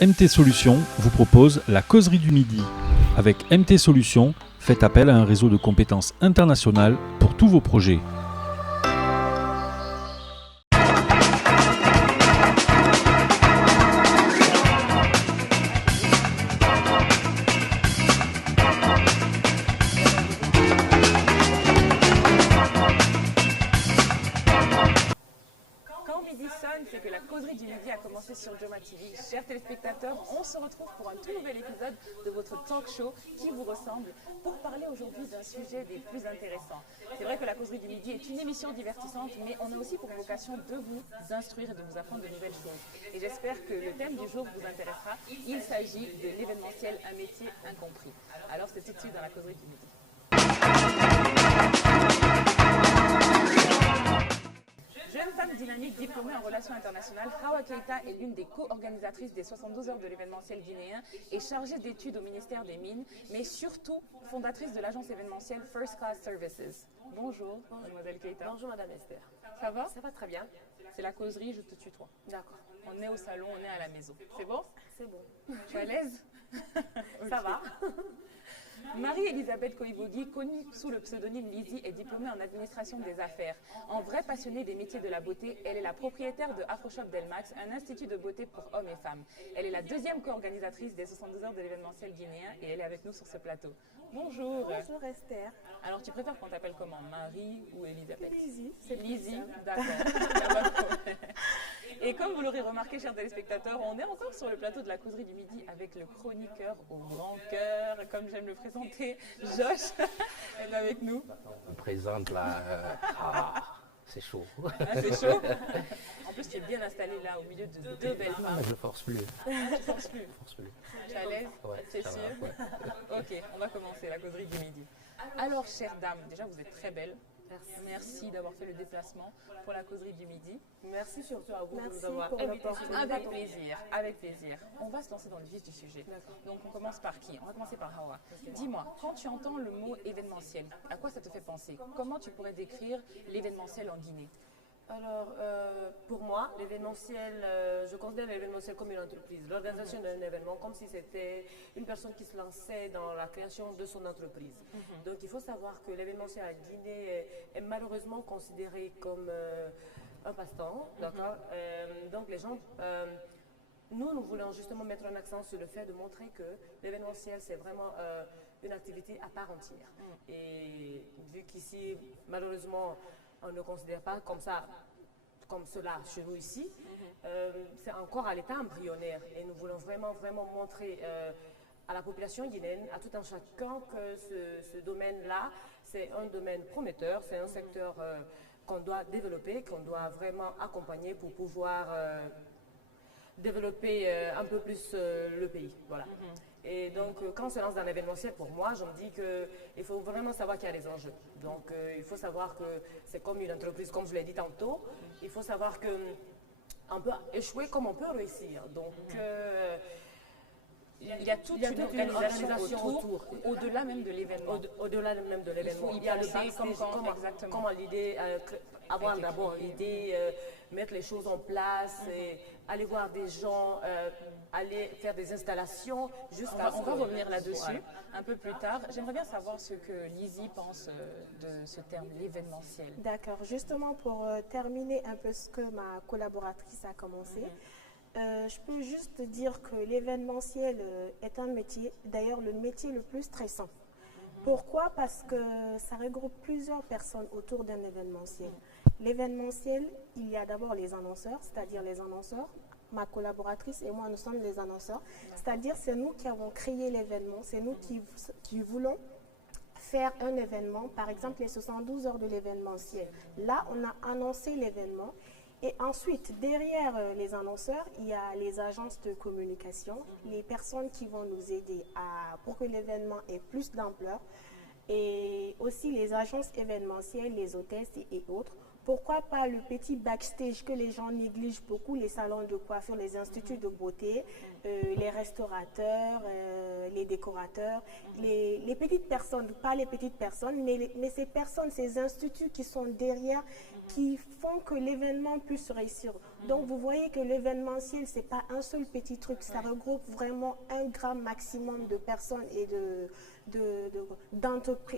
MT Solutions vous propose la causerie du midi. Avec MT Solutions, faites appel à un réseau de compétences internationales pour tous vos projets. C'est que la causerie du midi a commencé sur Joma TV. Chers téléspectateurs, on se retrouve pour un tout nouvel épisode de votre talk show qui vous ressemble pour parler aujourd'hui d'un sujet des plus intéressants. C'est vrai que la causerie du midi est une émission divertissante, mais on a aussi pour vocation de vous instruire et de vous apprendre de nouvelles choses. Et j'espère que le thème du jour vous intéressera. Il s'agit de l'événementiel, un métier incompris. Alors c'est tout de suite dans la causerie du midi. Jeune femme dynamique diplômée en relations internationales, Hawa Keita est l'une des co-organisatrices des 72 heures de l'événementiel guinéen et chargée d'études au ministère des Mines, mais surtout fondatrice de l'agence événementielle First Class Services. Bonjour, mademoiselle Keita. Bonjour, madame Esther. Ça va? Ça va très bien. C'est la causerie, je te tutoie. D'accord. On est au salon, on est à la maison. C'est bon? C'est bon. Tu es à l'aise? Ça va. Marie-Elisabeth Koivogi, connue sous le pseudonyme Lizzie, est diplômée en administration des affaires. En vraie passionnée des métiers de la beauté, elle est la propriétaire de Afroshop Delmax, un institut de beauté pour hommes et femmes. Elle est la deuxième co-organisatrice des 72 heures de l'événementiel guinéen et elle est avec nous sur ce plateau. Bonjour. Bonjour Esther. Alors tu préfères qu'on t'appelle comment? Marie ou Elisabeth? Lizzie. C'est Lizzie, d'accord. Et comme vous l'aurez remarqué, chers téléspectateurs, on est encore sur le plateau de la causerie du midi avec le chroniqueur au grand cœur, comme j'aime le présenter, Josh est avec nous. On présente là, c'est chaud. Ah, c'est chaud. En plus, tu es bien installé là, au milieu de deux belles femmes. Je force plus. Tu forces plus. Tu es à l'aise? Ouais, c'est sûr? Ouais. Ok, on va commencer la causerie du midi. Alors, chère dame, déjà vous êtes très belle. Merci d'avoir fait le déplacement pour la causerie du midi. Merci surtout à vous de Merci nous avoir pour invités. Avec plaisir, avec plaisir. On va se lancer dans le vif du sujet. Donc on commence par qui? On va commencer par Hawa. Dis-moi, quand tu entends le mot événementiel, à quoi ça te fait penser? Comment tu pourrais décrire l'événementiel en Guinée? Alors, pour moi, l'événementiel, je considère l'événementiel comme une entreprise. L'organisation d'un événement, comme si c'était une personne qui se lançait dans la création de son entreprise. Donc, il faut savoir que l'événementiel à Guinée est malheureusement considéré comme un passe-temps. D'accord. Donc, les gens, nous voulons justement mettre un accent sur le fait de montrer que l'événementiel, c'est vraiment une activité à part entière. Et vu qu'ici, malheureusement, on ne considère pas comme ça, comme cela chez nous ici. C'est encore à l'état embryonnaire et nous voulons vraiment montrer à la population guinéenne, à tout un chacun que ce domaine-là, c'est un domaine prometteur, c'est un secteur qu'on doit développer, qu'on doit vraiment accompagner pour pouvoir développer un peu plus le pays. Voilà. Et donc, quand on se lance dans l'événementiel, pour moi, je me dis qu'il faut vraiment savoir qu'il y a des enjeux. Donc, il faut savoir que c'est comme une entreprise, comme je l'ai dit tantôt. Il faut savoir qu'on peut échouer comme on peut réussir. Donc, il y a toute une organisation autour, au-delà même de l'événement. Au-delà même de l'événement. Il y a le backstage, comment l'idée, avoir d'abord l'idée, mettre les choses en place, et aller voir des gens, aller faire des installations. On va revenir là-dessus un peu plus tard. J'aimerais bien savoir ce que Lizzie pense de ce terme, l'événementiel. D'accord. Justement, pour terminer un peu ce que ma collaboratrice a commencé, je peux juste dire que l'événementiel est un métier, d'ailleurs le métier le plus stressant. Pourquoi? Parce que ça regroupe plusieurs personnes autour d'un événementiel. L'événementiel, il y a d'abord les annonceurs, c'est-à-dire les annonceurs. Ma collaboratrice et moi, nous sommes les annonceurs. C'est-à-dire c'est nous qui avons créé l'événement, c'est nous qui voulons faire un événement, par exemple les 72 heures de l'événementiel. Là, on a annoncé l'événement. Et ensuite, derrière les annonceurs, il y a les agences de communication, les personnes qui vont nous aider pour que l'événement ait plus d'ampleur, et aussi les agences événementielles, les hôtesses et autres. Pourquoi pas le petit backstage que les gens négligent beaucoup, les salons de coiffure, les instituts de beauté, les restaurateurs, les décorateurs, les petites personnes, pas les petites personnes, mais ces personnes, ces instituts qui sont derrière, qui font que l'événement puisse réussir. Donc vous voyez que l'événementiel, c'est pas un seul petit truc, ça regroupe vraiment un grand maximum de personnes et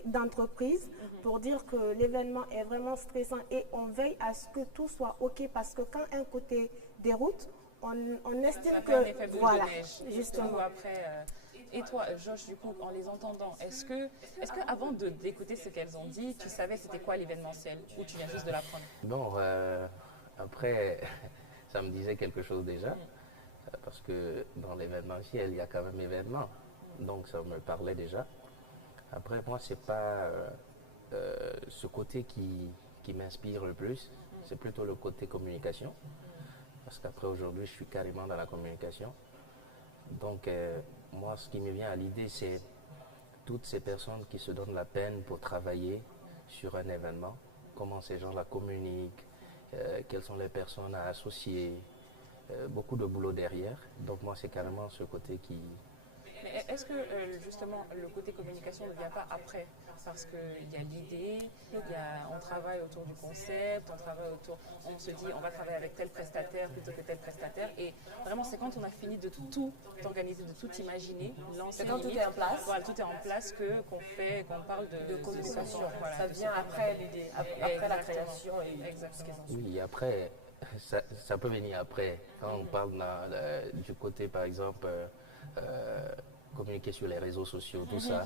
d'entreprises pour dire que l'événement est vraiment stressant et on veille à ce que tout soit OK parce que quand un côté déroute, on estime Ça fait un effet que boule voilà, de neige. justement. Surtout après, et toi, Josh, du coup, en les entendant, est-ce que avant d'écouter ce qu'elles ont dit, tu savais c'était quoi l'événementiel ou tu viens juste de l'apprendre? Bon, après, ça me disait quelque chose déjà, parce que dans l'événementiel, il y a quand même événement, donc ça me parlait déjà. Après, moi, c'est pas ce côté qui m'inspire le plus, c'est plutôt le côté communication, parce qu'après aujourd'hui, je suis carrément dans la communication. Donc, moi, ce qui me vient à l'idée, c'est toutes ces personnes qui se donnent la peine pour travailler sur un événement, comment ces gens-là communiquent, quelles sont les personnes à associer, beaucoup de boulot derrière. Donc moi, c'est carrément ce côté qui... Mais est-ce que justement le côté communication ne vient pas après? Parce qu'il y a l'idée, on travaille autour du concept, on se dit on va travailler avec tel prestataire plutôt que tel prestataire. Et vraiment, c'est quand on a fini de tout organiser, de tout imaginer, lancer. C'est quand tout est en place. Voilà, tout est en place qu'on parle de communication. Voilà, ça vient après l'idée, après la création et ce qu'ils ont. Oui, après, ça peut venir après. Quand on parle du côté, par exemple, communiquer sur les réseaux sociaux, tout ça.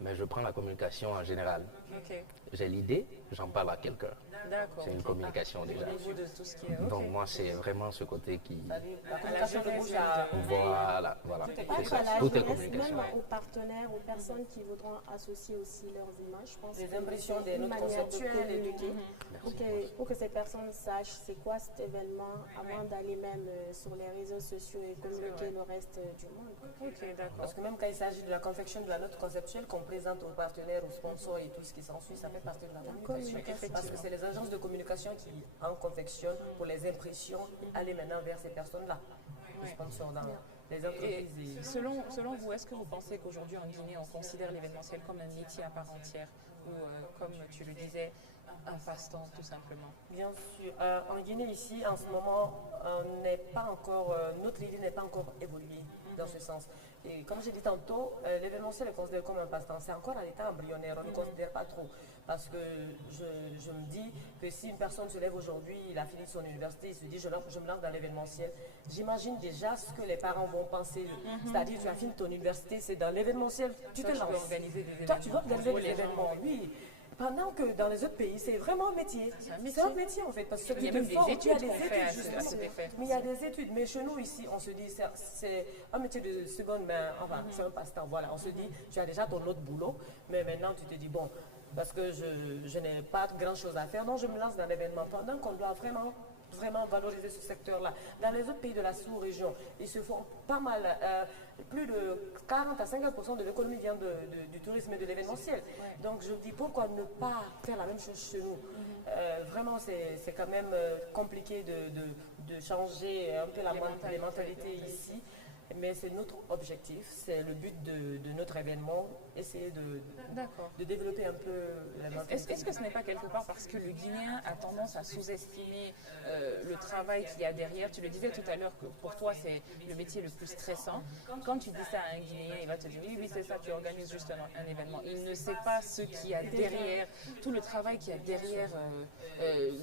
Mais je prends la communication en général. Okay. J'ai l'idée, j'en parle à quelqu'un. D'accord. C'est une communication déjà. Au niveau de tout ce qui est... Donc moi, c'est vraiment ce côté qui... La communication de bouche à... Voilà. Pas ça. à la Tout est jeunesse, communication. même aux partenaires, aux personnes qui voudront associer aussi leurs images. Je pense Des que impressions, c'est des une notes manière de conceptuelles et tout. communiquer pour que ces personnes sachent c'est quoi cet événement avant d'aller même sur les réseaux sociaux et communiquer le reste du monde. Ok, d'accord. Parce que même quand il s'agit de la confection de la note conceptuelle qu'on présente aux partenaires, aux sponsors et tout ce qui s'ensuit, ça fait partie de la communication. Parce que c'est les agences de communication qui en confectionnent pour les impressions et aller maintenant vers ces personnes-là, les sponsors dans les entreprises. Et selon vous, est-ce que vous pensez qu'aujourd'hui en Guinée, on considère l'événementiel comme un métier à part entière ou comme tu le disais, un passe-temps tout simplement? Bien sûr. En Guinée, ici, en ce moment, notre idée n'est pas encore évoluée dans ce sens. Et comme j'ai dit tantôt, l'événementiel est considéré comme un passe-temps. C'est encore à l'état embryonnaire, on ne considère pas trop. Parce que je me dis que si une personne se lève aujourd'hui, il a fini son université, il se dit je me lance dans l'événementiel, j'imagine déjà ce que les parents vont penser. C'est-à-dire tu as fini ton université, c'est dans l'événementiel, tu te lances. Toi, tu vas organiser des événements, oui. Pendant que dans les autres pays, c'est vraiment un métier. C'est un métier en fait. Parce que il y a même des études qu'on fait à cet effet. Mais il y a des études. Mais chez nous ici, on se dit c'est un métier de seconde main. Enfin, c'est un passe-temps. Voilà, on se dit tu as déjà ton autre boulot. Mais maintenant, tu te dis bon, parce que je n'ai pas grand-chose à faire. Donc, je me lance dans l'événement. Pendant qu'on doit vraiment valoriser ce secteur-là. Dans les autres pays de la sous-région, ils se font pas mal, plus de 40 à 50% de l'économie vient du tourisme et de l'événementiel. Ouais. Donc je dis pourquoi ne pas faire la même chose chez nous. Vraiment, c'est quand même compliqué de changer un peu les mentalités ici. Mais c'est notre objectif, c'est le but de notre événement, essayer de développer un peu la mentalité. Est-ce que ce n'est pas quelque part parce que le Guinéen a tendance à sous-estimer le travail qu'il y a derrière? Tu le disais tout à l'heure que pour toi c'est le métier le plus stressant. Quand tu dis ça à un Guinéen, il va te dire oui c'est ça, tu organises juste un événement. Il ne sait pas ce qu'il y a derrière, tout le travail qu'il y a derrière même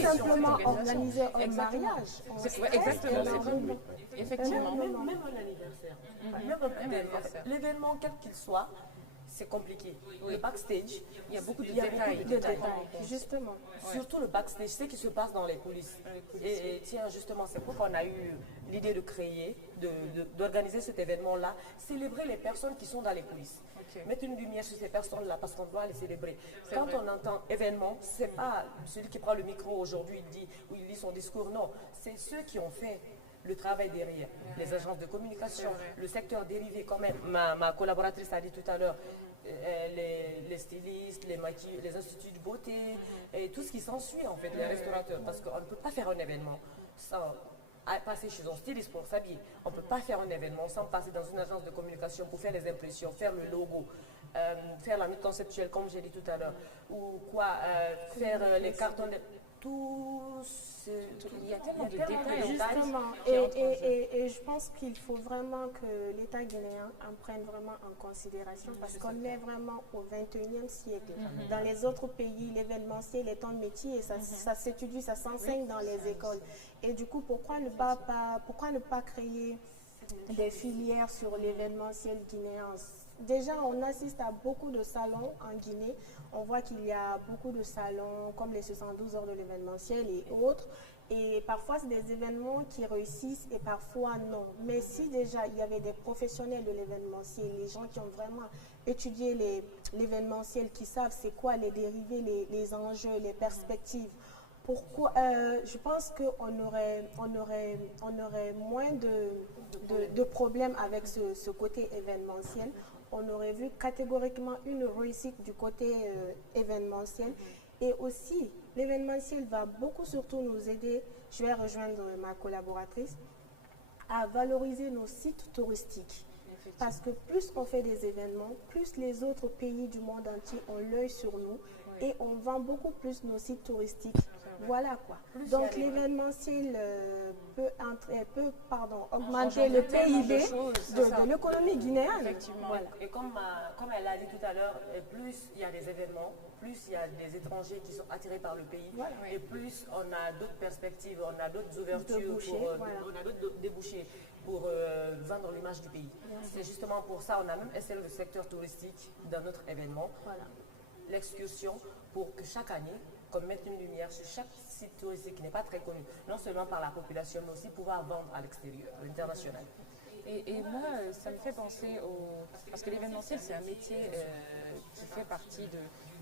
simplement organiser un mariage. Exactement, c'est comme effectivement. Même un anniversaire. L'événement, quel qu'il soit, c'est compliqué. Le backstage, il y a beaucoup de détails. Justement. Surtout le backstage, ce qui se passe dans les coulisses. Et tiens, justement, c'est pourquoi on a eu l'idée de créer, d'organiser cet événement-là, célébrer les personnes qui sont dans les coulisses. Okay. Mettre une lumière sur ces personnes-là parce qu'on doit les célébrer. Quand on entend événement, c'est pas celui qui prend le micro aujourd'hui, il lit son discours, non. C'est ceux qui ont fait le travail derrière, les agences de communication, le secteur dérivé, comme ma collaboratrice a dit tout à l'heure, les stylistes, les instituts de beauté, et tout ce qui s'ensuit en fait, les restaurateurs, parce qu'on ne peut pas faire un événement sans passer chez un styliste pour s'habiller. On ne peut pas faire un événement sans passer dans une agence de communication pour faire les impressions, faire le logo, faire la note conceptuelle comme j'ai dit tout à l'heure, ou quoi, faire les cartons. Il y a tellement de détails. Justement, et je pense qu'il faut vraiment que l'État guinéen en prenne vraiment en considération parce qu'on est vraiment au 21e siècle. Dans les autres pays, l'événementiel est un métier et ça s'étudie, ça s'enseigne dans les écoles. Et du coup, pourquoi ne pas créer des filières sur l'événementiel guinéen? Déjà, on assiste à beaucoup de salons en Guinée. On voit qu'il y a beaucoup de salons comme les 72 heures de l'événementiel et autres. Et parfois, c'est des événements qui réussissent et parfois non. Mais si déjà il y avait des professionnels de l'événementiel, les gens qui ont vraiment étudié l'événementiel, qui savent c'est quoi les dérivés, les enjeux, les perspectives, pourquoi, je pense qu'on aurait moins de problèmes avec ce côté événementiel. On aurait vu catégoriquement une réussite du côté événementiel. Et aussi, l'événementiel va beaucoup surtout nous aider, je vais rejoindre ma collaboratrice, à valoriser nos sites touristiques. Parce que plus on fait des événements, plus les autres pays du monde entier ont l'œil sur nous et on vend beaucoup plus nos sites touristiques. Voilà quoi. Donc l'événementiel peut augmenter le PIB de l'économie guinéenne. Effectivement. Voilà. Et comme elle l'a dit tout à l'heure, plus il y a des événements, plus il y a des étrangers qui sont attirés par le pays, et plus on a d'autres perspectives, on a d'autres ouvertures, on a d'autres débouchés pour vendre l'image du pays. C'est justement pour ça qu'on a même essayé le secteur touristique dans notre événement, l'excursion, pour que chaque année, qu'on mette une lumière sur chaque site touristique qui n'est pas très connu, non seulement par la population, mais aussi pouvoir vendre à l'extérieur, à l'international. Et moi, ça me fait penser parce que l'événementiel, c'est un métier qui fait partie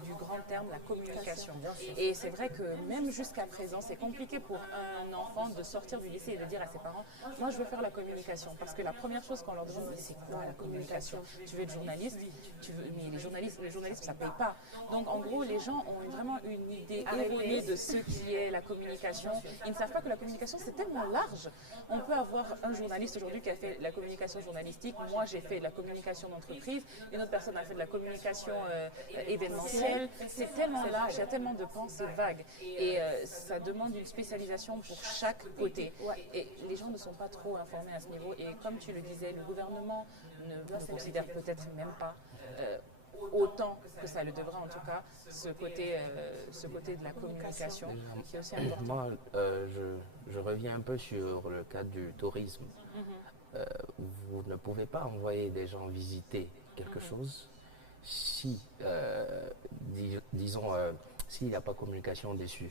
du grand terme, la communication. Et c'est vrai que même jusqu'à présent, c'est compliqué pour un enfant de sortir du lycée et de dire à ses parents, moi je veux faire la communication. Parce que la première chose qu'on leur demande, c'est quoi la communication? Tu veux être journaliste? Mais les journalistes, ça ne paye pas. Donc en gros, les gens ont vraiment une idée erronée de ce qui est la communication. Ils ne savent pas que la communication, c'est tellement large. On peut avoir un journaliste aujourd'hui qui a fait la communication journalistique. Moi, j'ai fait de la communication d'entreprise. Une autre personne a fait de la communication événementielle. C'est tellement large, il y a tellement de pensées vagues. Et ça demande une spécialisation pour chaque côté. Et les gens ne sont pas trop informés à ce niveau. Et comme tu le disais, le gouvernement ne considère peut-être même pas autant que ça le devrait, en tout cas, ce côté de la communication qui est aussi important. Moi, je reviens un peu sur le cadre du tourisme. Vous ne pouvez pas envoyer des gens visiter quelque chose si, disons, s'il n'y a pas communication dessus.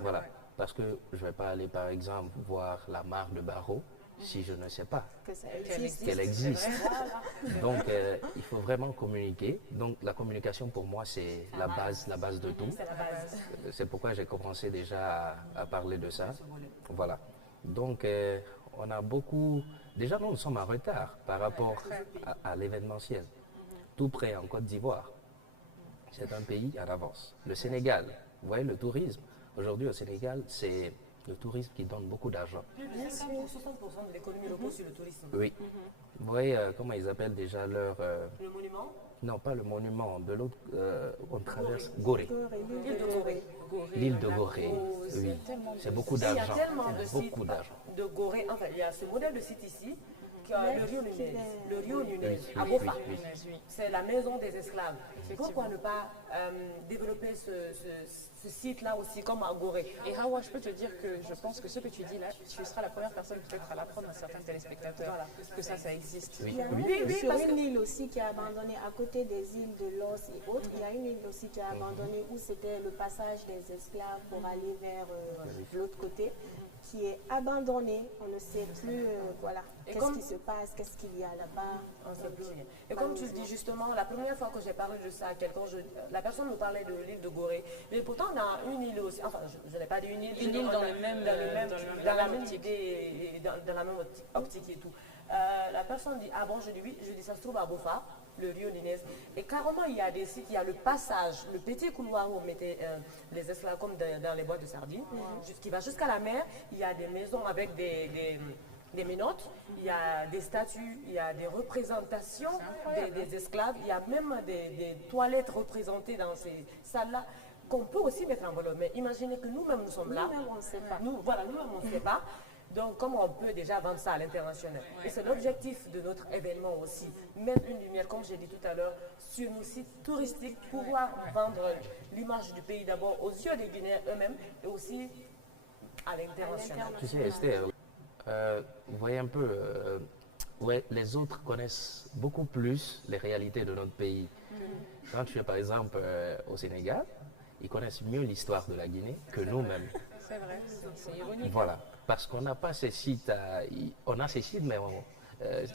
Voilà. Parce que je ne vais pas aller, par exemple, voir la mare de Barreau si je ne sais pas qu'elle existe. Donc, il faut vraiment communiquer. Donc, la communication, pour moi, c'est la base de tout. C'est pourquoi j'ai commencé déjà à parler de ça. Voilà. Donc, on a beaucoup... Déjà, nous sommes en retard par rapport à l'événementiel. Tout près en Côte d'Ivoire. C'est un pays en avance. Le Sénégal, vous voyez, le tourisme. Aujourd'hui, au Sénégal, c'est le tourisme qui donne beaucoup d'argent. 60% de l'économie repose sur le tourisme. Oui. Vous voyez, comment ils appellent déjà leur... Le monument? Non, pas le monument. De l'autre, on traverse Gorée. L'île de Gorée. L'île de Gorée, oui. C'est beaucoup d'argent. Il y a tellement de sites beaucoup d'argent. de Gorée. Enfin, il y a ce modèle de site ici, le Rio Nunez, à oui, Bofa. oui. C'est la maison des esclaves. Pourquoi ne pas développer ce site-là aussi comme à Gorée? Et Hawa, je peux te dire que je pense que ce que tu dis là, tu seras la première personne peut-être à l'apprendre à certains téléspectateurs que ça existe. Il y a une île sur une île aussi qui est abandonnée à côté des îles de Los et autres. Il y a une île aussi qui est abandonnée où c'était le passage des esclaves pour aller vers l'autre côté, qui est abandonnée. On ne sait plus qu'est-ce qui se passe, qu'est-ce qu'il y a là-bas. On ne sait plus rien. Et comme tu le dis justement, la première fois que j'ai parlé de ça à quelqu'un, la personne me parlait de l'île de Gorée. Mais pourtant, on a une île aussi. Enfin, je n'ai pas dit une île. Une île dans la même idée, dans la même optique et tout. La personne dit, ah bon, je dis oui. Je dis, ça se trouve à Bofa, le Rio Nunez. Et carrément, il y a des sites, il y a le passage, le petit couloir où on mettait les esclaves comme dans les boîtes de sardines, qui va jusqu'à la mer. Il y a des maisons avec des menottes, il y a des statues, il y a des représentations des esclaves, il y a même des toilettes représentées dans ces salles-là. qu'on peut aussi mettre en valeur. Mais imaginez que nous-mêmes, nous sommes là. Nous-mêmes, on ne sait pas. Nous-mêmes, on ne sait pas. Donc, comment on peut déjà vendre ça à l'international? Et c'est l'objectif de notre événement aussi. Mettre une lumière, comme j'ai dit tout à l'heure, sur nos sites touristiques, pouvoir vendre l'image du pays d'abord aux yeux des Guinéens eux-mêmes et aussi à l'international. Tu sais, Esther, vous voyez un peu, ouais, les autres connaissent beaucoup plus les réalités de notre pays. Quand tu es par exemple au Sénégal, ils connaissent mieux l'histoire de la Guinée que nous-mêmes. C'est vrai, c'est ironique. Voilà, parce qu'on n'a pas ces sites, on a ces sites, mais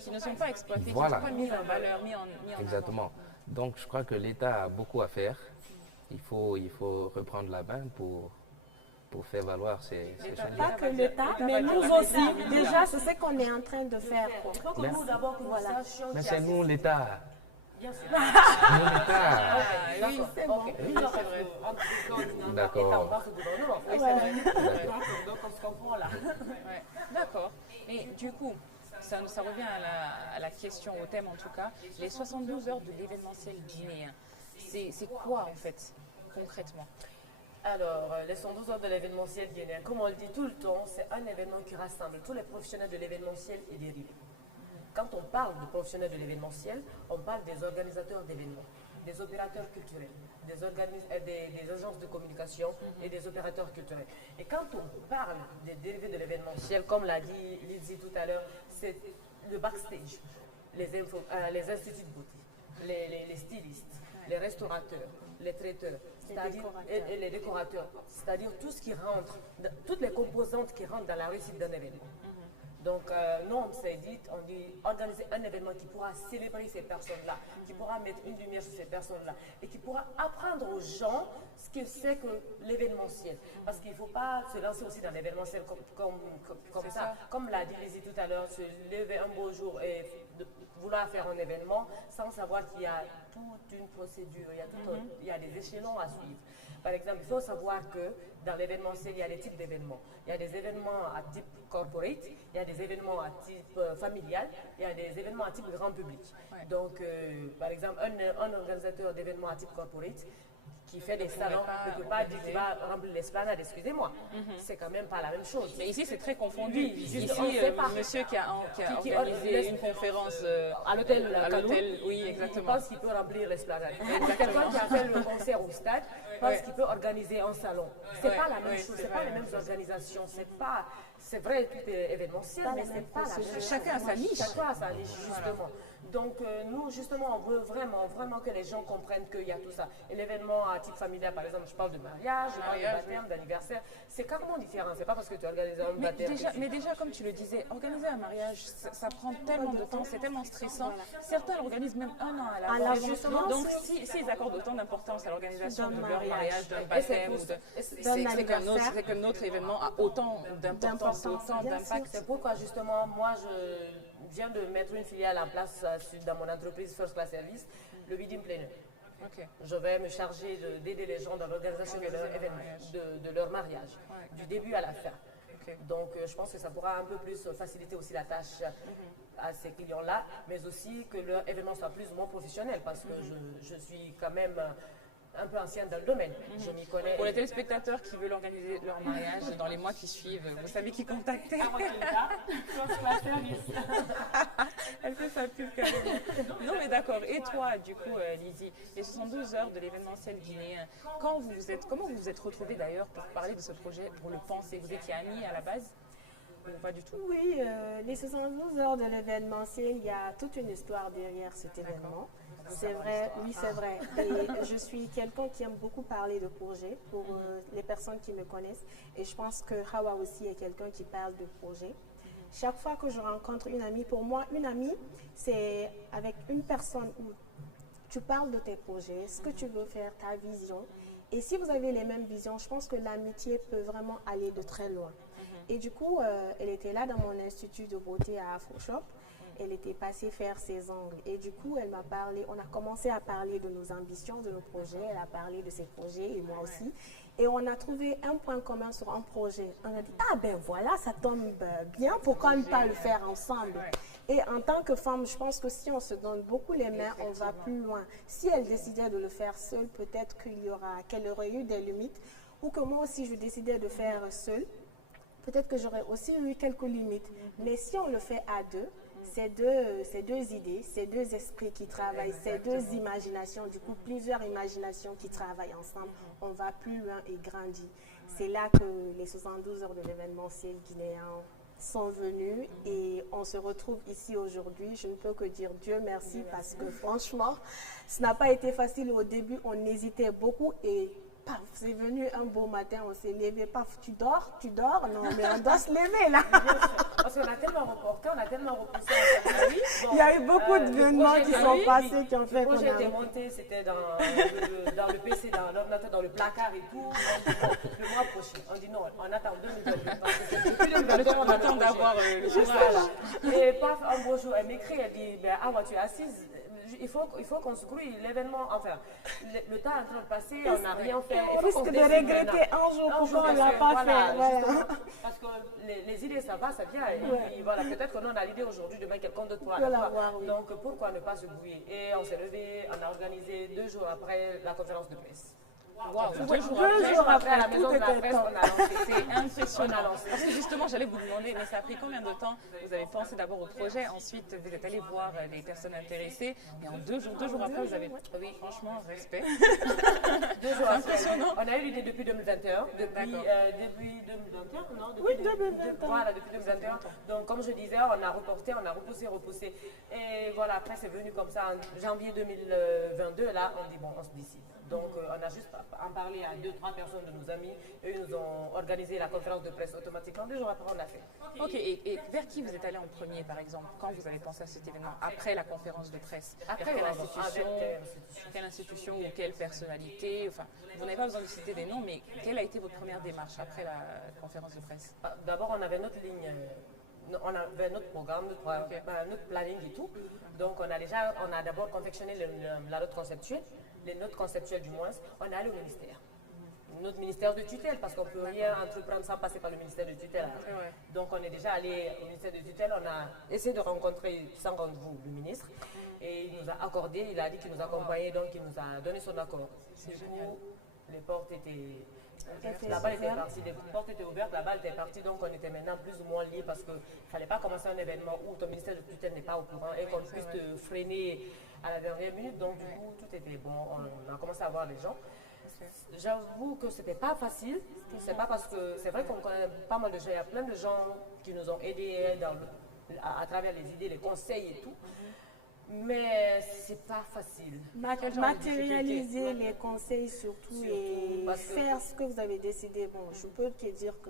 Qui ne sont pas exploités, Voilà. qui ne sont pas mis en valeur, mis en exactement. Donc je crois que l'État a beaucoup à faire. Il faut reprendre la main pour faire valoir ces choses. Pas que l'État, mais nous aussi. Déjà, c'est ce qu'on est en train de faire. Il faut que nous d'abord que nous sachions Mais qu'il y c'est a- nous l'État. Bien sûr. Nous l'État. Oui, c'est bon. Ok. Oui, Non, c'est vrai. D'accord. État, on va se gouvernement. Oui, c'est vrai. Donc on se comprend là. Ouais. D'accord. Et du coup, ça revient à la question, au thème en tout cas, les 72 heures de l'événementiel guinéen. C'est quoi en fait, concrètement? Alors, les 112 heures de l'événementiel guinéen, comme on le dit tout le temps, c'est un événement qui rassemble tous les professionnels de l'événementiel et dérivés. Quand on parle de professionnels de l'événementiel, on parle des organisateurs d'événements, des opérateurs culturels, des agences de communication et des opérateurs culturels. Et quand on parle des dérivés de l'événementiel, comme l'a dit Lizzie tout à l'heure, c'est le backstage, les instituts de beauté, les stylistes, les restaurateurs, les traiteurs, c'est-à-dire et les décorateurs, c'est-à-dire tout ce qui rentre, toutes les composantes qui rentrent dans la réussite d'un événement. Donc, nous, on s'est dit, organiser un événement qui pourra célébrer ces personnes-là, qui pourra mettre une lumière sur ces personnes-là et qui pourra apprendre aux gens ce que c'est que l'événementiel. Parce qu'il ne faut pas se lancer aussi dans l'événementiel comme ça. Comme l'a dit Lizzie tout à l'heure, se lever un beau jour et vouloir faire un événement sans savoir qu'il y a toute une procédure, il y a des échelons à suivre. Par exemple, il faut savoir que dans l'événementiel, il y a des types d'événements. Il y a des événements à type corporate, il y a des événements à type familial, il y a des événements à type grand public. Ouais. Donc, par exemple, un organisateur d'événements à type corporate qui fait des salons ne peut pas dire qu'il va remplir l'esplanade, excusez-moi. C'est quand même pas la même chose. Mais ici, c'est très confondu. Oui, juste, on Ici, sait pas. monsieur qui a Qui organisé une conférence à l'hôtel oui, il exactement. pense qu'il peut remplir l'esplanade. Quelqu'un qui a fait le concert au stade pense qu'il peut organiser un salon. C'est pas la même chose, c'est pas les mêmes organisations, c'est vrai, tout est événementiel, mais c'est pas la même chose. Chacun a sa niche. Chacun a sa niche, justement. Donc, nous, justement, on veut vraiment que les gens comprennent qu'il y a tout ça. Et l'événement à type familial, par exemple, je parle de mariage, je parle de baptême, d'anniversaire, c'est carrément différent. C'est pas parce que tu organises un baptême. Mais déjà, comme tu le disais, organiser un mariage, ça prend tellement de temps, c'est tellement stressant. Certains l'organisent même un an à l'avance. justement, Donc, s'ils accordent autant d'importance à l'organisation de leur mariage, d'un Et baptême, c'est c'est que notre événement a autant d'importance, autant d'impact. C'est pourquoi, justement, moi, je viens de mettre une filiale en place dans mon entreprise First Class Service, le Wedding Planner. Ok. Je vais me charger d'aider les gens dans l'organisation de leur événement, de leur mariage, du début à la fin. Ok. Donc, je pense que ça pourra un peu plus faciliter aussi la tâche à ces clients-là, mais aussi que leur événement soit plus ou moins professionnel, parce que je suis quand même un peu ancienne dans le domaine. Je m'y connais. Pour les téléspectateurs qui veulent organiser leur mariage dans les mois qui suivent, vous savez qui contacter. Elle fait sa pub carrément. Non mais d'accord. Et toi, du coup, Lizzie, les 72 heures de l'événementiel guinéen, comment vous vous êtes retrouvés d'ailleurs pour parler de ce projet, pour le penser? Vous étiez amis à la base ou pas du tout? Oui, les 72 heures de l'événementiel, il y a toute une histoire derrière cet événement. C'est vrai, oui, c'est vrai. Et je suis quelqu'un qui aime beaucoup parler de projets pour les personnes qui me connaissent. Et je pense que Hawa aussi est quelqu'un qui parle de projets. Chaque fois que je rencontre une amie, pour moi, une amie, c'est avec une personne où tu parles de tes projets, ce que tu veux faire, ta vision. Et si vous avez les mêmes visions, je pense que l'amitié peut vraiment aller de très loin. Et du coup, elle était là dans mon institut de beauté à AfroShop. Elle était passée faire ses ongles. Et du coup, elle m'a parlé, on a commencé à parler de nos ambitions, de nos projets. Elle a parlé de ses projets et moi aussi. Et on a trouvé un point commun sur un projet. On a dit, ah ben voilà, ça tombe bien, pourquoi ne pas le faire ensemble? Et en tant que femme, je pense que si on se donne beaucoup les mains, on va plus loin. Si elle décidait de le faire seule, peut-être qu'elle aurait eu des limites, ou que moi aussi je décidais de faire seule, peut-être que j'aurais aussi eu quelques limites. Mais si on le fait à deux, c'est deux idées, c'est deux esprits qui travaillent, c'est deux imaginations, du coup plusieurs imaginations qui travaillent ensemble. On va plus loin et grandit. C'est là que les 72 heures de l'événementiel guinéen sont venus et on se retrouve ici aujourd'hui. Je ne peux que dire Dieu merci parce que franchement, ce n'a pas été facile au début. On hésitait beaucoup et paf, c'est venu un beau matin, on s'est levé, paf, tu dors, non mais on doit se lever là. Parce qu'on a tellement reporté, on a tellement repoussé. Il y a eu beaucoup d'événements qui sont passés, qui ont fait qu'on a... Le projet était monté, c'était dans le PC, dans l'ordinateur, dans le placard et tout. Le mois prochain, on dit non, on attend 2022. Le temps d'avoir le courage. Et paf, un beau jour, elle m'écrit, elle dit, Awa, tu es assise. Il faut qu'on se grouille, l'événement, enfin, le temps est en train de passer, on n'a rien fait. On risque de regretter un jour pourquoi on ne l'a pas fait. Voilà. Parce que les idées, ça va, ça vient. Et puis, voilà, peut-être qu'on a l'idée aujourd'hui, demain, quelqu'un d'autre pourra l'avoir. Oui. Donc, pourquoi ne pas se grouiller? Et on s'est levé, on a organisé 2 jours après la conférence de presse. Wow, 2 jours après, à la maison de la presse, on a lancé. C'est impressionnant. Parce que justement, j'allais vous demander, mais ça a pris combien de temps? Vous avez pensé d'abord au projet, ensuite vous êtes allé voir les personnes intéressées, et en 2 jours après, vous avez... Oui, franchement, respect. 2 jours après. Impressionnant. On a eu l'idée depuis 2021, depuis 2021, non? Oui, 2021. Voilà, depuis 2021. Donc, comme je disais, on a reporté, on a repoussé. Et voilà, après, c'est venu comme ça en janvier 2022, là, on dit, bon, on se décide. Donc, on a juste en parlé à 2-3 personnes de nos amis. Eux, ils nous ont organisé la conférence de presse automatiquement. 2 jours après, on l'a fait. Ok, et vers qui vous êtes allé en premier, par exemple, quand vous avez pensé à cet événement, après la conférence de presse? Après, quelle institution ou quelle personnalité? Enfin, vous n'avez pas besoin de citer des noms, mais quelle a été votre première démarche après la conférence de presse? D'abord, on avait notre ligne. On avait notre programme, notre planning et tout. Donc, on a d'abord confectionné la note conceptuelle. Les notes conceptuelles du moins, on est allé au ministère. Notre ministère de tutelle, parce qu'on ne peut rien entreprendre sans passer par le ministère de tutelle. Ouais. Donc on est déjà allé au ministère de tutelle, on a essayé de rencontrer sans rendez-vous le ministre et il nous a accordé, il a dit qu'il nous accompagnait, donc il nous a donné son accord. Du coup, les portes étaient... La balle était partie, les portes étaient ouvertes, la balle était partie, donc on était maintenant plus ou moins liés parce qu'il ne fallait pas commencer un événement où ton ministère de tutelle n'est pas au courant et qu'on puisse te freiner à la dernière minute. Donc du coup, tout était bon, on a commencé à voir les gens. J'avoue que c'était pas facile, c'est pas parce que c'est vrai qu'on connaît pas mal de gens, il y a plein de gens qui nous ont aidés à travers les idées, les conseils et tout. Mais c'est pas facile. Matérialiser les conseils surtout et faire ce que vous avez décidé. Bon, je peux te dire que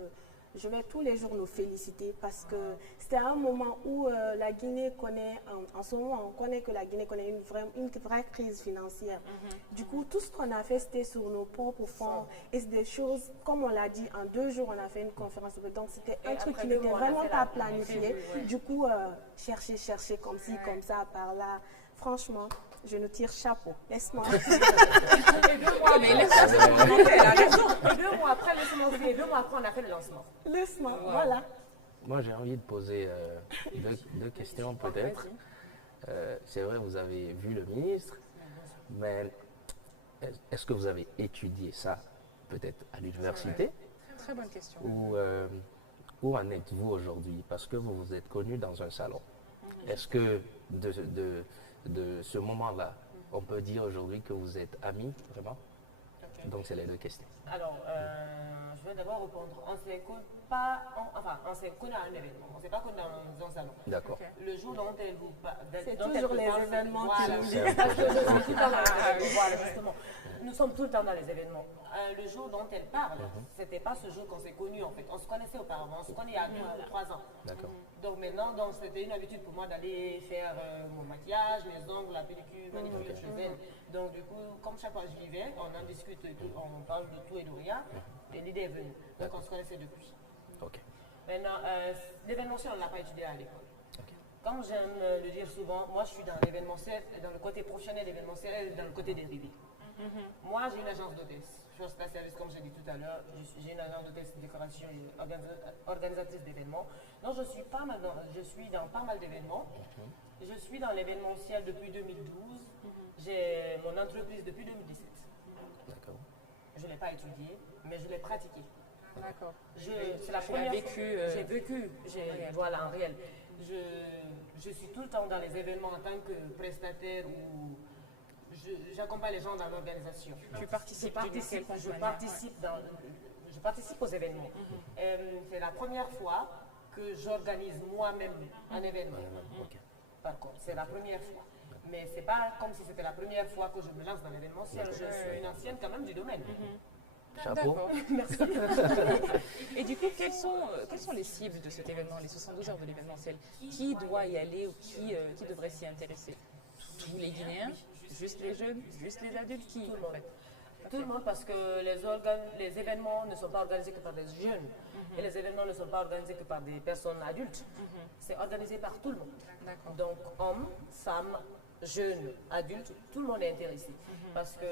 je vais tous les jours nous féliciter parce que c'était un moment où la Guinée connaît, en ce moment on connaît que la Guinée connaît une vraie crise financière. Du coup, tout ce qu'on a fait, c'était sur nos propres fonds et c'est des choses, comme on l'a dit, en 2 jours on a fait une conférence, donc c'était un truc qui n'était vraiment pas planifié. Du coup, chercher comme ci, comme ça, par là, franchement, je nous tire chapeau. Laisse-moi. Et 2 mois, mais laisse-moi se commenter, elle a raison. 2 mois après, et 2 mois après, on a fait le lancement. Laisse-moi, voilà. Moi, j'ai envie de poser deux questions peut-être. C'est vrai, vous avez vu le ministre, mais est-ce que vous avez étudié ça peut-être à l'université? Très bonne question. Où en êtes-vous aujourd'hui? Parce que vous vous êtes connu dans un salon. Est-ce que de ce moment-là, on peut dire aujourd'hui que vous êtes amis, vraiment? Okay. Donc, c'est les 2 questions. Alors, je vais d'abord répondre. On s'est connu à un événement. On ne s'est pas connu dans un salon. D'accord. Okay. Le jour dont elle vous parle... C'est toujours les événements qui nous disent. Parce que je suis tout le temps dans les événements. Voilà, justement. Nous sommes tout le temps dans les événements. Le jour dont elle parle, c'était pas ce jour qu'on s'est connus, en fait. On se connaissait auparavant. On se connaît il y a 2 ou 3 ans. D'accord. Donc maintenant, c'était une habitude pour moi d'aller faire mon maquillage, les ongles, la pellicule, manicure chez elle. Donc du coup, comme chaque fois je vivais, on en discute, on parle de tout et de rien. Et l'idée est venue. Donc on se connaissait depuis. Ok. Maintenant, l'événementiel, on ne l'a pas étudié à l'école. Okay. Comme j'aime le dire souvent, moi je suis dans l'événementiel, dans le côté professionnel événementiel et dans le côté dérivé. Moi j'ai une agence d'hôtesse. suis spécialiste, comme j'ai dit tout à l'heure, j'ai une agence de test, décoration et organisatrice d'événements. Donc je suis dans pas mal d'événements. Je suis dans l'événementiel depuis 2012. J'ai mon entreprise depuis 2017. D'accord. Je ne l'ai pas étudié, mais je l'ai pratiqué. D'accord. C'est la Tu première as vécu, fois. J'ai vécu, réel. voilà, en réel. Je suis tout le temps dans les événements en tant que prestataire ou j'accompagne les gens dans l'organisation. Tu participes Je participe aux événements. C'est la première fois que j'organise moi-même un événement. Ok. Par contre, c'est la première fois. Mais c'est pas comme si c'était la première fois que je me lance dans l'événementiel. Je suis une ancienne quand même du domaine. Chapeau. D'accord. Merci. Et du coup, quelles sont les cibles de cet événement, les 72 heures de l'événementiel? Qui doit y aller ou qui devrait s'y intéresser? Tous les Guinéens? Juste les jeunes? Juste les adultes? Qui Tout le en monde. fait? Tout le monde parce que les événements ne sont pas organisés que par des jeunes. Et les événements ne sont pas organisés que par des personnes adultes. C'est organisé par tout le monde. D'accord. Donc hommes, femmes, jeunes, adultes, tout le monde est intéressé. Parce que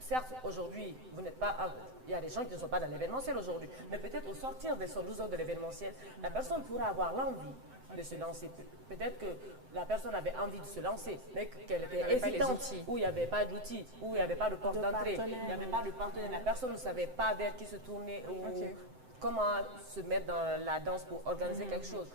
certes, aujourd'hui, vous n'êtes pas. Il y a des gens qui ne sont pas dans l'événementiel aujourd'hui. Mais peut-être au sortir des 112 heures de l'événementiel, la personne pourra avoir l'envie de se lancer. Peut-être que la personne avait envie de se lancer, mais qu'elle était hésitante, où il n'y avait pas d'outils, où il n'y avait pas de porte d'entrée, il n'y avait pas de partenaire. La personne ne savait pas vers qui se tourner ou comment se mettre dans la danse pour organiser quelque chose.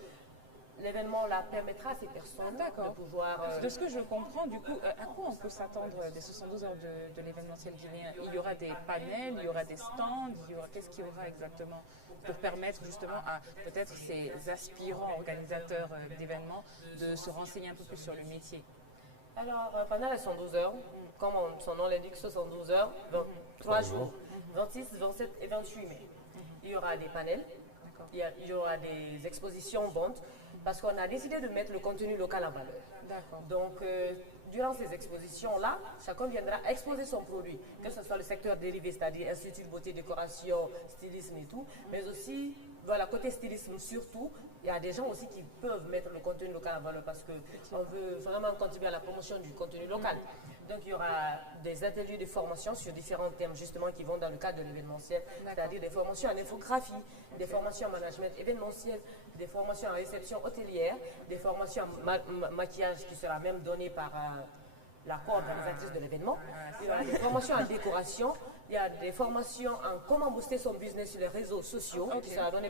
L'événement là permettra à ces personnes de pouvoir. De ce que je comprends, du coup, à quoi on peut s'attendre des 72 heures de l'événementiel guinéen? Il y aura des panels, il y aura des stands, qu'est-ce qu'il y aura exactement pour permettre justement à peut-être ces aspirants organisateurs d'événements de se renseigner un peu plus sur le métier? Alors, pendant les 112 heures, comme son nom l'indique, 72 heures, 3 jours, 26, 27 et 28 mai, il y aura des panels, il y aura des expositions ventes, parce qu'on a décidé de mettre le contenu local en valeur. D'accord. Donc, durant ces expositions-là, chacun viendra exposer son produit, que ce soit le secteur dérivé, c'est-à-dire institut de beauté, décoration, stylisme et tout, mais aussi, voilà, côté stylisme surtout, il y a des gens aussi qui peuvent mettre le contenu local en valeur parce qu'on veut vraiment contribuer à la promotion du contenu local. Donc, il y aura des ateliers de formation sur différents thèmes, justement, qui vont dans le cadre de l'événementiel, c'est-à-dire des formations en infographie, des formations en management événementiel, des formations en réception hôtelière, des formations en maquillage qui sera même donnée par la co-organisatrice de l'événement. Il y aura des formations en décoration, il y a des formations en comment booster son business sur les réseaux sociaux qui sera donné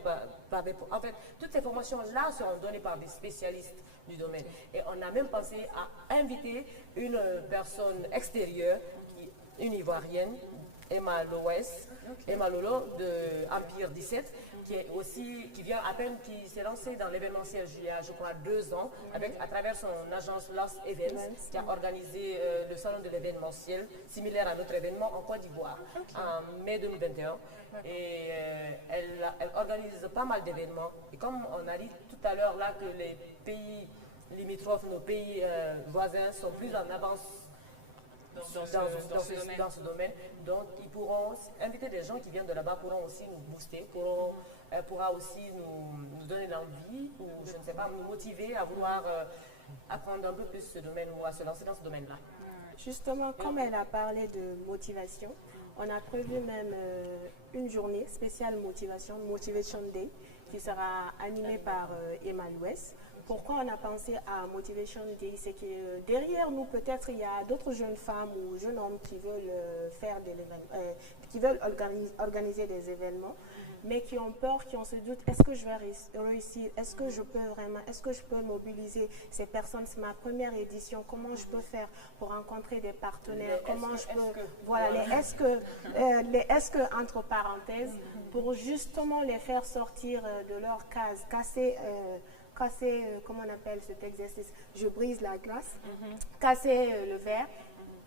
par des... En fait, toutes ces formations-là seront données par des spécialistes du domaine. Et on a même pensé à inviter une personne extérieure, une Ivoirienne, Emma Lolo de Empire 17, qui vient à peine, qui s'est lancée dans l'événementiel il y a, je crois, 2 ans, à travers son agence Lost Events, qui a organisé le salon de l'événementiel, similaire à notre événement en Côte d'Ivoire, en mai 2021. Et elle organise pas mal d'événements. Et comme on a dit tout à l'heure là que les pays limitrophes, nos pays voisins sont plus en avance dans ce domaine. Donc, ils pourront inviter des gens qui viennent de là-bas, pourront aussi nous booster, pourra aussi nous donner l'envie, ou je ne sais pas, nous motiver à vouloir apprendre un peu plus ce domaine ou à se lancer dans ce domaine-là. Justement, comme elle a parlé de motivation, on a prévu même une journée spéciale motivation, Motivation Day, qui sera animée par Emma Louès. Pourquoi on a pensé à Motivation Day? C'est que derrière nous, peut-être, il y a d'autres jeunes femmes ou jeunes hommes qui veulent qui veulent organiser des événements, mais qui ont peur, qui ont ce doute, est-ce que je vais réussir? Est-ce que je peux vraiment, est-ce que je peux mobiliser ces personnes? C'est ma première édition, comment je peux faire pour rencontrer des partenaires? Comment je peux, voilà, les est-ce que entre parenthèses, pour justement les faire sortir de leur case, casser, comment on appelle cet exercice? Je brise la glace, casser le verre,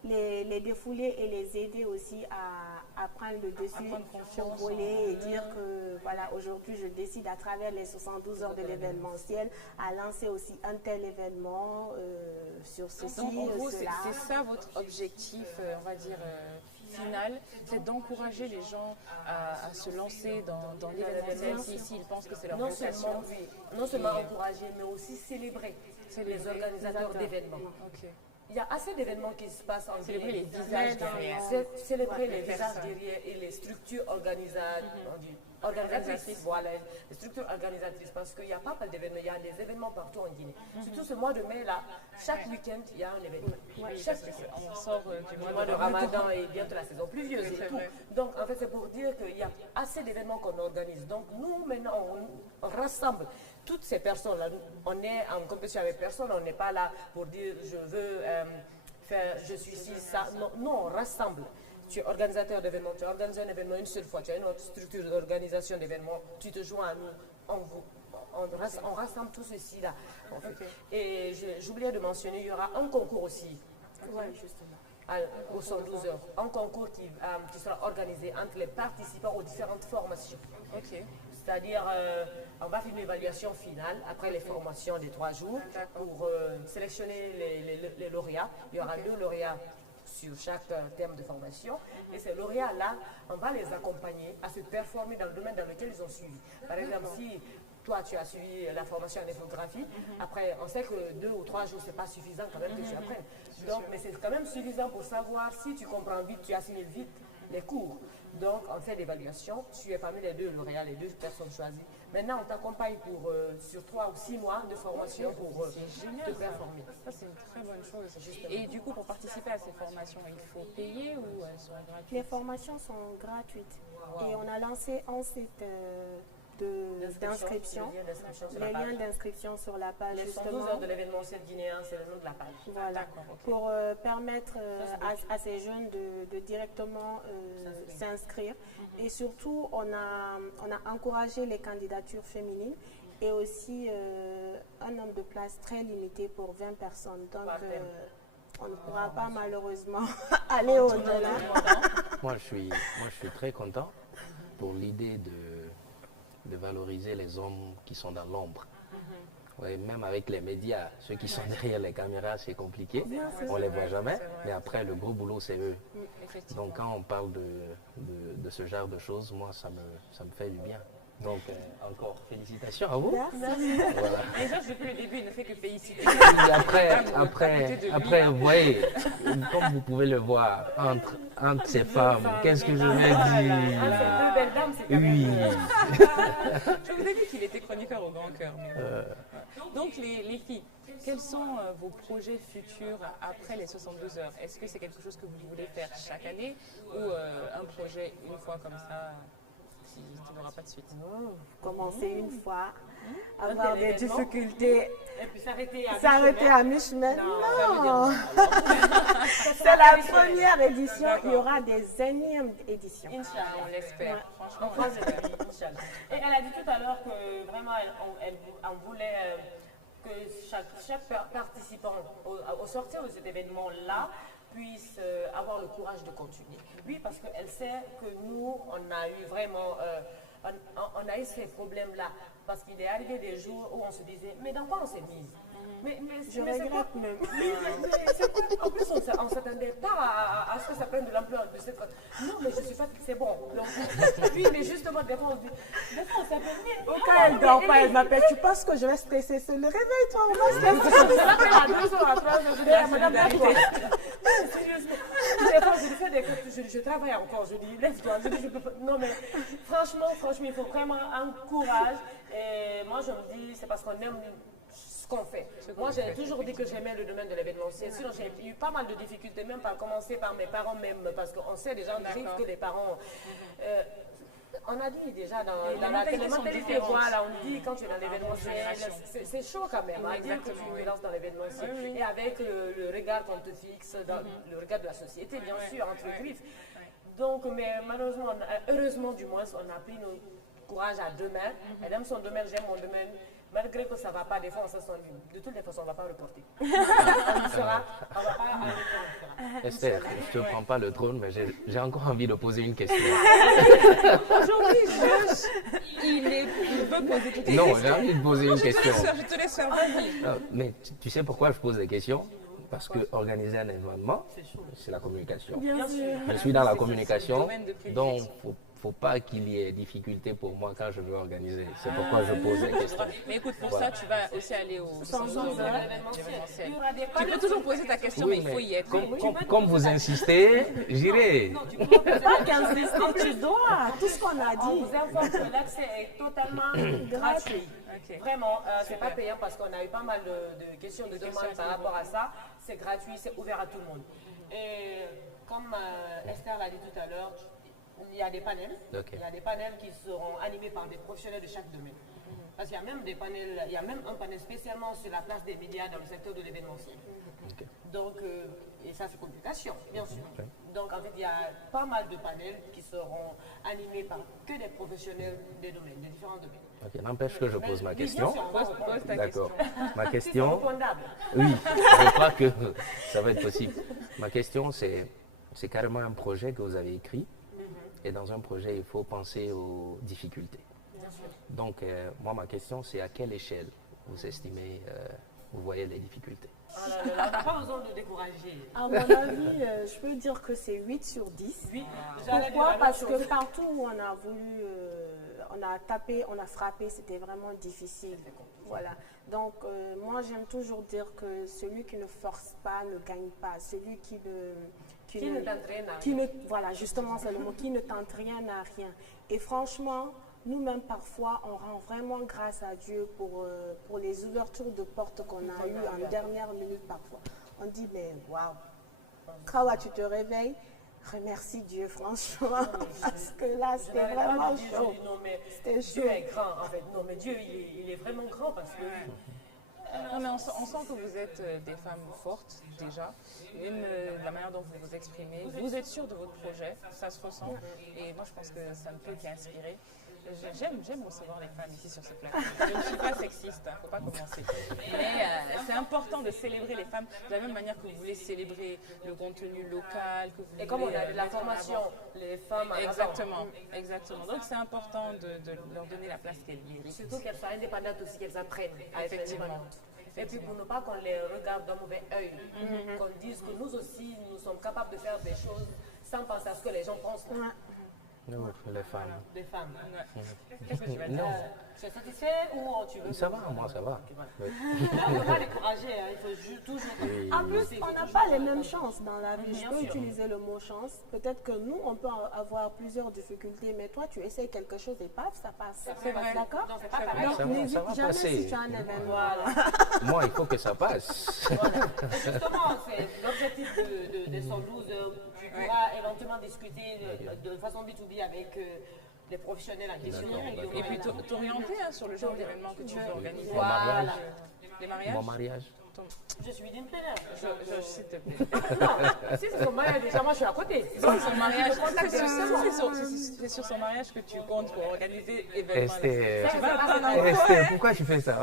les défouler et les aider aussi à prendre le dessus, survoler et dire que voilà, aujourd'hui je décide à travers les 72 heures de l'événementiel à lancer aussi un tel événement sur ceci, Donc en gros, cela. c'est ça votre objectif, on va dire, final, c'est d'encourager les gens à se lancer dans l'événementiel s'ils pensent que c'est leur vocation. Non seulement encourager, mais aussi célébrer les organisateurs d'événements. il y a assez d'événements qui se passent en Célébrer Guinée. les visages derrière. Célébrer les les visages personnes. derrière et les structures organisatrices. Voilà, les structures organisatrices, parce qu'il y a pas mal d'événements, il y a des événements partout en Guinée. Surtout ce mois de mai, là, chaque week-end, il y a un événement. Chaque On sort du le mois mois de Ramadan et bientôt la saison pluvieuse Oui, c'est et tout. vrai. Donc, en fait, c'est pour dire qu'il y a assez d'événements qu'on organise. Donc, nous, maintenant, on rassemble toutes ces personnes-là. On est en compétition avec personne, on n'est pas là pour dire je veux faire, je suis ici, ça. Non, non, on rassemble. Tu es organisateur d'événements, tu organises un événement une seule fois, tu as une autre structure d'organisation d'événements, tu te joins à nous, on rassemble tout ceci là. En fait. Et j'oubliais de mentionner, il y aura un concours aussi. Ouais, justement. Au 112 heures, un concours qui sera organisé entre les participants aux différentes formations. Ok. C'est-à-dire, on va faire une évaluation finale après les formations des 3 jours pour sélectionner les lauréats. Il y aura 2 lauréats sur chaque thème de formation. Et ces lauréats-là, on va les accompagner à se performer dans le domaine dans lequel ils ont suivi. Par exemple, si toi, tu as suivi la formation en infographie, après, on sait que 2 ou 3 jours, ce n'est pas suffisant quand même que tu apprennes. Donc, mais c'est quand même suffisant pour savoir si tu comprends vite, tu assimiles vite les cours. Donc, on fait l'évaluation, tu es parmi les 2 lauréats, les 2 personnes choisies. Maintenant, on t'accompagne pour sur 3 ou 6 mois de formation pour te performer. Ça, c'est une très bonne chose. Et du coup, pour participer à ces formations, il faut payer ou elles sont gratuites? Les formations sont gratuites. Et on a lancé un site d'inscription, les liens d'inscription sur la page Les 112 justement. heures de l'événementiel guinéen, c'est le nom de la page. Voilà, pour permettre à ces jeunes de directement s'inscrire. Et surtout, on a encouragé les candidatures féminines et aussi un nombre de places très limité pour 20 personnes. Donc, on ne pourra pas malheureusement aller au-delà. Moi, je suis très content pour l'idée de valoriser les hommes qui sont dans l'ombre. Ouais, même avec les médias, ceux qui sont derrière les caméras, c'est compliqué. On ne les voit jamais. Mais après, le gros boulot, c'est eux. Donc, quand on parle de ce genre de choses, moi, ça me fait du bien. Donc, encore félicitations à vous. Voilà. Les gens, depuis le début, il ne fait que féliciter. Et après, vous voyez, comme vous pouvez le voir, entre ces femmes, qu'est-ce que je vais dire? Oui. Je vous ai dit qu'il était chroniqueur au grand cœur. Donc, les filles, quels sont vos projets futurs après les 72 heures? Est-ce que c'est quelque chose que vous voulez faire chaque année ou un projet une fois comme ça qui n'aura pas de suite? Commencer une fois, avoir des difficultés, Et puis s'arrêter à mi-chemin. Non, c'est la première édition. Il y aura des énièmes éditions. Inch'Allah. On l'espère. En France, Inch'Allah. Et elle a dit tout à l'heure que vraiment, elle voulait que chaque participant au sortir de cet événement-là puisse avoir le courage de continuer. Oui, parce qu'elle sait que nous, on a eu vraiment, on a eu ces problèmes-là. Parce qu'il est arrivé des jours où on se disait, mais dans quoi on s'est mise? Je regrette même. En plus, on ne s'attendait pas à ce que ça prenne de l'ampleur de cette. Non, mais je suis fatiguée, c'est bon. Donc, oui, mais justement, des fois, on s'appelle. Quand elle dort pas, elle m'appelle. Tu penses que je vais stresser? C'est le réveil, toi, on va stresser. Je l'appelle à 2 heures, à 3 heures, je dis à madame, lève-toi. Sérieusement. Des fois, je lui fais des cours, je travaille encore, je dis, lève-toi. Je dis, je peux pas. Non, mais franchement, il faut vraiment un courage. Et moi, je me dis, c'est parce qu'on aime ce qu'on fait. Moi, j'ai toujours dit que j'aimais le domaine de l'événementiel. Sinon, j'ai eu pas mal de difficultés, même par commencer par mes parents même, parce qu'on sait déjà que les parents... on a dit déjà dans la mentalité, voilà, on dit quand tu es dans l'événementiel, c'est chaud quand même à dire que tu te lances dans l'événementiel. Et avec le regard qu'on te fixe, le regard de la société, bien sûr, entre griffes. Donc, mais malheureusement, heureusement du moins, on a pris nos courage à 2 mains. Elle aime son domaine, j'aime mon domaine. Malgré que ça ne va pas, des fois on se sent libre. De toutes les façons, on ne va pas reporter. On y sera, on ne va pas arrêter. Esther, je ne te prends pas le trône, mais j'ai encore envie de poser une question. Aujourd'hui, Josh, il veut poser toutes les questions. Non, j'ai envie de poser une question. Je te laisse faire, vas-y. Mais tu sais pourquoi je pose des questions? Parce que organiser un événement, c'est la communication. Bien sûr. Je suis dans la communication, donc il faut pas qu'il y ait difficulté pour moi quand je veux organiser. C'est pourquoi je pose la question. Mais écoute, pour Voilà. ça, tu vas aussi aller au centre d'événementiel. Il y aura des Tu peux panels toujours poser ta question, mais il faut y être. Comme vous insistez, j'irai. Non, tu peux poser Pas la qu'insister, tu dois. Tout ce qu'on a On dit. vous informe que l'accès est totalement gratuit. Ok. Vraiment, c'est pas payant parce qu'on a eu pas mal de questions, de demandes par rapport à ça. C'est gratuit, c'est ouvert à tout le monde. Et comme Esther l'a dit tout à l'heure, il y a des panels. Ok. Il y a des panels qui seront animés par des professionnels de chaque domaine. Parce qu'il y a même des panels, il y a même un panel spécialement sur la place des médias dans le secteur de l'événementiel. Ok. Donc, et ça c'est communication, bien sûr. Donc en fait, il y a pas mal de panels qui seront animés par que des professionnels des domaines, des différents domaines. Ok, n'empêche que je pose ma Oui, bien question. sûr, on va répondre. Pose ta D'accord. question. Ma Si c'est question, répondable. oui, je crois que ça va être possible. Ma question, c'est carrément un projet que vous avez écrit. Et dans un projet, il faut penser aux difficultés. Donc, moi, ma question, c'est à quelle échelle vous estimez, vous voyez les difficultés? Ah là là là, on n'a pas besoin de décourager. À mon avis, je peux dire que c'est 8 sur 10. Oui, j'allais dire Pourquoi? la même Parce chose. que partout où on a voulu, on a tapé, on a frappé, c'était vraiment difficile. Voilà. Donc, moi, j'aime toujours dire que celui qui ne force pas ne gagne pas. Celui qui Qui ne t'entraîne à qui ne, voilà, justement, c'est le mot, qui ne tente rien à rien. Et franchement, nous-mêmes, parfois, on rend vraiment grâce à Dieu pour les ouvertures de portes qu'on a eues en dernière minute parfois. On dit, mais waouh, quand tu te réveilles, remercie Dieu, franchement, parce que là, Je c'était n'arrête pas vraiment de dire, chaud. je dis, non, mais C'était Dieu chaud. est grand, en fait. Non, mais Dieu, il est vraiment grand parce que Non, mais on sent que vous êtes des femmes fortes déjà, même la manière dont vous vous exprimez. Vous êtes sûre de votre projet, ça se ressent. Et moi, je pense que ça ne peut qu'inspirer. J'aime recevoir les femmes ici sur ce plateau. Je ne suis pas sexiste, il ne faut pas commencer. Mais c'est important de célébrer les femmes de la même manière que vous voulez célébrer le contenu local. Que vous Et comme on voulez, a de la mettre en formation, avant. les femmes en avant. Exactement, exactement. Donc c'est important de leur donner la place qu'elles méritent. Surtout qu'elles soient indépendantes aussi, qu'elles apprennent à être Effectivement. indépendantes. Et puis pour ne pas qu'on les regarde d'un mauvais œil, qu'on dise que nous aussi, nous sommes capables de faire des choses sans penser à ce que les gens pensent Ouais. Non, les femmes. des femmes. Qu'est-ce que tu vas dire? Non, Tu es satisfait ou tu veux... ça va, moi ça va. Ok, voilà. Oui. On ne peut pas décourager, hein, il faut toujours... En plus, on n'a pas les mêmes chances dans la vie. Je Bien peux sûr. utiliser le mot chance. Peut-être que nous, on peut avoir plusieurs difficultés, mais toi, tu essayes quelque chose et paf, ça passe. C'est vrai. D'accord? Donc c'est pas pareil. Donc, Ça va n'hésite jamais passer. si tu as un événement. Voilà. Moi, il faut que ça passe. Et justement, c'est l'objectif de 112. Tu pourras éventuellement discuter de façon B2B avec les professionnels en question. Et puis t'orienter sur le genre d'événement que tu veux organiser. Mon mariage. Les mariages? Mon mariage. Je suis d'une pleine heure. S'il te plaît. Non, si c'est son mariage, déjà, moi je suis à côté. Donc, son mariage, c'est sur son mariage que tu comptes pour organiser l'événement. Esther, Tu vas attendre un peu. Esther, pourquoi tu fais ça?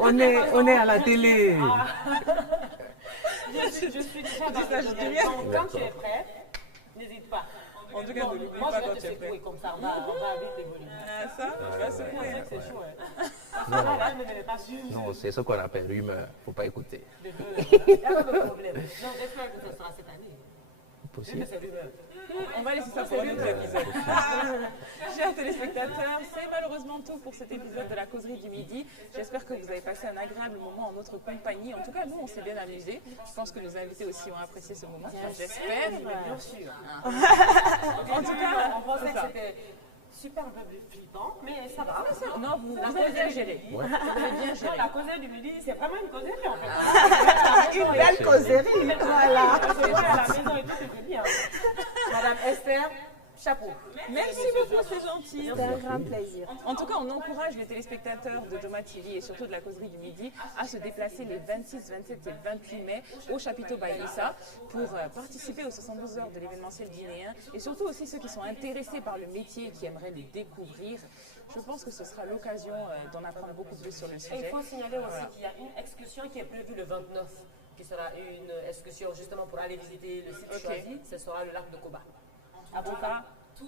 On est à la télé. Je suis déjà dans ça, je le dis domaine. rien. Donc, quand tu es prêt, n'hésite pas. En tout cas, Bon, ne l'oublie moi, pas je quand vais tu te es prêt. secouer comme ça, on va vite évoluer. Ah, ça, tu vas secouer. C'est chaud, hein. Là, je ne vais pas suivre. Non, c'est ce qu'on appelle rumeur. Faut pas écouter. Il n'y a pas de problème. Non, j'espère que ce sera cette année. Vu Possible. que c'est rumeur. On va laisser ça pour un autre épisode. Chers téléspectateurs, c'est malheureusement tout pour cet épisode de la causerie du midi. J'espère que vous avez passé un agréable moment en notre compagnie. En tout cas, nous, on s'est bien amusés. Je pense que nos invités aussi ont apprécié ce moment. Enfin, j'espère. Bien sûr. En tout cas, on pensait que c'était super un peu flippant, mais ça va. non, vous avez bien géré. Vous avez bien Non, géré. la causerie du midi, c'est vraiment une causerie en fait. Une belle causerie, voilà. C'est à la maison et tout, c'est bien. Madame Esther, chapeau. Merci beaucoup, c'est gentil. C'est un grand plaisir. En tout cas, on encourage les téléspectateurs de Doma TV et surtout de la causerie du midi à se déplacer les 26, 27 et 28 mai au chapiteau Baïlissa pour participer aux 72 heures de l'événementiel guinéen et surtout aussi ceux qui sont intéressés par le métier et qui aimeraient le découvrir. Je pense que ce sera l'occasion d'en apprendre beaucoup plus sur le Et il sujet. faut signaler aussi qu'il y a une excursion qui est prévue le 29, qui sera une excursion justement pour aller visiter le site choisi. Ce sera le lac de Koba. En tout cas,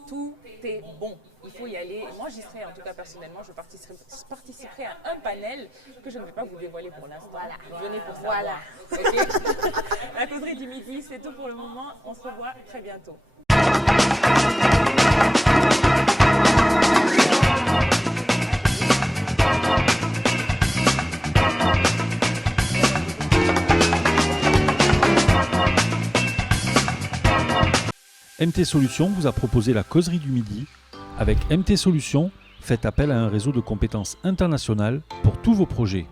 tout est bon. Il faut y aller. Moi, j'y serai, en tout cas personnellement, je participerai à un panel que je ne vais pas vous dévoiler pour l'instant. Venez pour ça. Voilà. La causerie du midi, c'est tout pour le moment. On se revoit très bientôt. MT Solutions vous a proposé la causerie du midi. Avec MT Solutions, faites appel à un réseau de compétences internationales pour tous vos projets.